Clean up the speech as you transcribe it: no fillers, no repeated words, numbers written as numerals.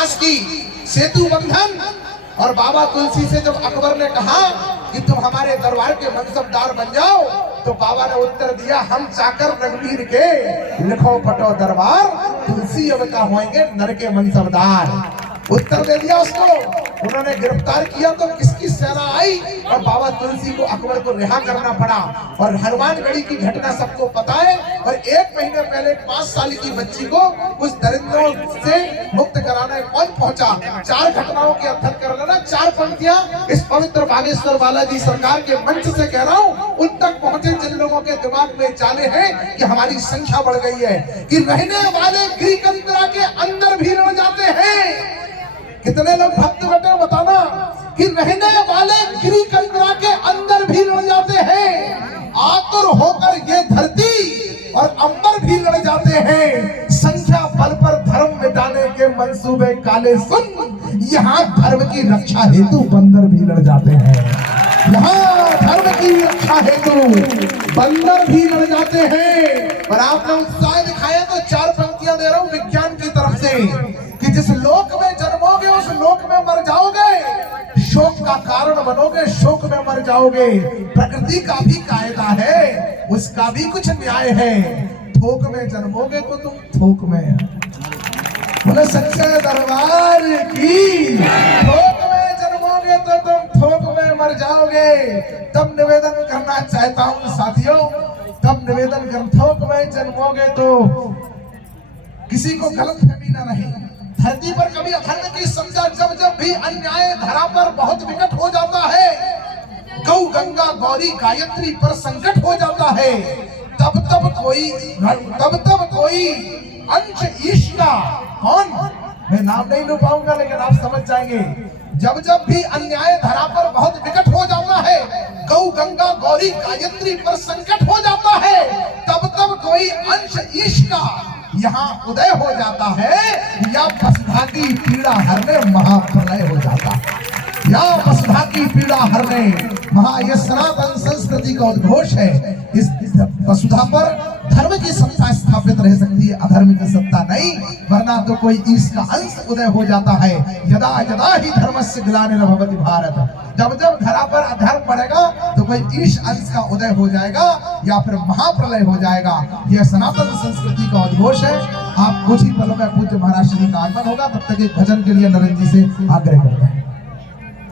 इतिहास की सेतु बंधन। और बाबा तुलसी से जब अकबर ने कहा कि तुम हमारे दरबार के मनसबदार बन जाओ, तो बाबा ने उत्तर दिया, हम चाकर रघुवीर के, लिखो पटो दरबार, तुलसी अब का होंगे नर के मनसबदार। उत्तर दे दिया उसको। उन्होंने गिरफ्तार किया तो किसकी सेना आई और बाबा तुलसी को अकबर को रिहा करना पड़ा। और हनुमानगढ़ी की घटना सबको पता है। और 1 महीने पहले 5 साल की बच्ची को उस दरिंदों से मुक्त कराने कौन पहुंचा? 4 घटनाओं के अध्ययन कर लेना, 4 पंक्तियां इस पवित्र बागेश्वर बालाजी सरकार के मंच से कह रहा हूं, उन तक पहुंचे जिन लोगों के दिमाग में चाले हैं कि हमारी संख्या बढ़ गई है, कि रहने वाले गिरिकंदरा के अंदर भी रह जाते हैं। कितने लोग भक्त बेटे बताना कि रहने वाले गिरिकंदरा के अंदर भी लड़ जाते हैं। आतुर होकर ये धरती और अंबर भी लड़ जाते हैं। संख्या बल पर धर्म मिटाने के मंसूबे काले सुन, यहाँ धर्म की रक्षा हेतु बंदर भी लड़ जाते हैं। यहाँ धर्म की रक्षा हेतु बंदर भी लड़ जाते हैं। और आपने उत्साह दिखाया तो 4 पंक्तियां दे रहा हूं विज्ञान की तरफ से, कि जिस लोक में जन्मोगे उस लोक में मर जाओगे, शोक का कारण बनोगे, शोक में मर जाओगे। प्रकृति का भी कायदा है, उसका भी कुछ न्याय है। थोक में जन्मोगे तो तुम थोक में, बोले सच्चे दरबार की। थोक में जन्मोगे तो तुम थोक में मर जाओगे। तब निवेदन करना चाहता हूं साथियों, तब निवेदन कर, थोक में जन्मोगे तो किसी को गलतफहमी ना रहे। धरती पर कभी अधर्म की समझा, जब जब भी अन्याय धरा पर बहुत विकट हो जाता है, गौ गंगा गौरी गायत्री पर संकट हो जाता है, तब तब कोई अंश ईश का, कौन, मैं नाम नहीं लू पाऊंगा लेकिन आप समझ जाएंगे। जब जब भी अन्याय धरा पर बहुत विकट हो जाता है, गौ गंगा गौरी गायत्री पर संकट हो जाता है, तब तब कोई अंश ईश का यहाँ उदय हो जाता है, या वसुधा की पीड़ा हरने महाप्रलय हो जाता है। या वसुधा की पीड़ा हरने ये सनातन संस्कृति का उद्घोष है। इस वसुधा पर धर्म की सत्ता स्थापित रह सकती है, अधर्म की सत्ता नहीं, वरना तो कोई इसका अंश उदय हो जाता है। यदा यदा ही धर्मस्य ग्लानिर् भवति भारत, जब जब धरा पर अधर्म बढ़ेगा तो कोई ईश अंश का उदय हो जाएगा या फिर महाप्रलय हो जाएगा। यह सनातन संस्कृति का उद्घोष है। आप कुछ ही पलों में पूज्य महाराज श्री का आगमन होगा, तब तक एक भजन के लिए नरेंद्र जी से आग्रह करते हैं।